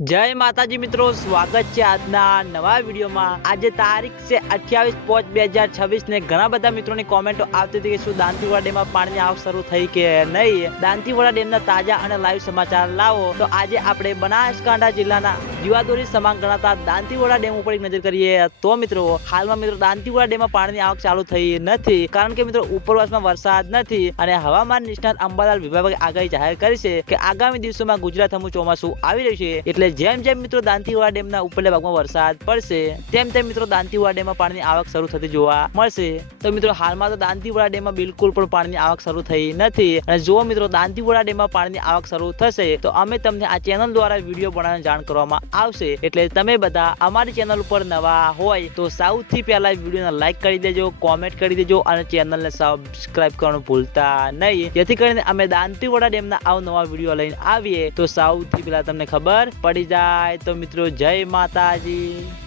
जय माताजी मित्रों, स्वागत है આજના નવા વિડીયોમાં। આજે તારીખ છે 28/5/2026 ને ઘણા બધા મિત્રોની કોમેન્ટો આવતી હતી કે શું દાંતીવાડા ડેમમાં પાણીની આવક શરૂ થઈ કે નહીં। દાંતીવાડા ડેમના તાજા અને લાઈવ સમાચાર લાવો તો આજે આપણે બનાસકાંઠા જિલ્લાના જીવાદોરી સમાન ગણાતા દાંતીવાડા ડેમ ઉપર એક નજર કરીએ। તો મિત્રો હાલમાં મિત્રો દાંતીવાડા ડેમમાં પાણીની આવક ચાલુ થઈ નથી, કારણ કે મિત્રો ઉપરવાસમાં વરસાદ નથી અને હવામાન નિષ્ણાત અંબાલાલ વિભાગે આગાહી જાહેર કરી છે કે આગામી દિવસોમાં ગુજરાત હમું ચોમાસું આવી રહ્યું છે। એટલે જેમ જેમ મિત્રો દાંતીવાડા ડેમના ઉપરના ભાગમાં વરસાદ પડશે તેમ તેમ મિત્રો દાંતીવાડા ડેમમાં પાણીની આવક શરૂ થતી જોવા મળશે। તો મિત્રો હાલમાં તો દાંતીવાડા ડેમમાં બિલકુલ પણ પાણીની આવક શરૂ થઈ નથી અને જો મિત્રો દાંતીવાડા ડેમમાં પાણીની આવક શરૂ થશે તો અમે તમને આ ચેનલ દ્વારા વિડીયો બનાવીને જાણ કરવામાં આવશે। એટલે તમે બધા અમારી ચેનલ ઉપર નવા હોય તો સૌથી પહેલા વિડીયોને લાઈક કરી દેજો, કોમેન્ટ કરી દેજો અને ચેનલને સબસ્ક્રાઇબ કરવાનું ભૂલતા નહીં, જેથી કરીને અમે દાંતીવાડા ડેમના અવનવા વિડીયો લઈને આવીએ તો સૌથી પહેલા તમને ખબર પડી જાય। તો મિત્રો જય માતાજી।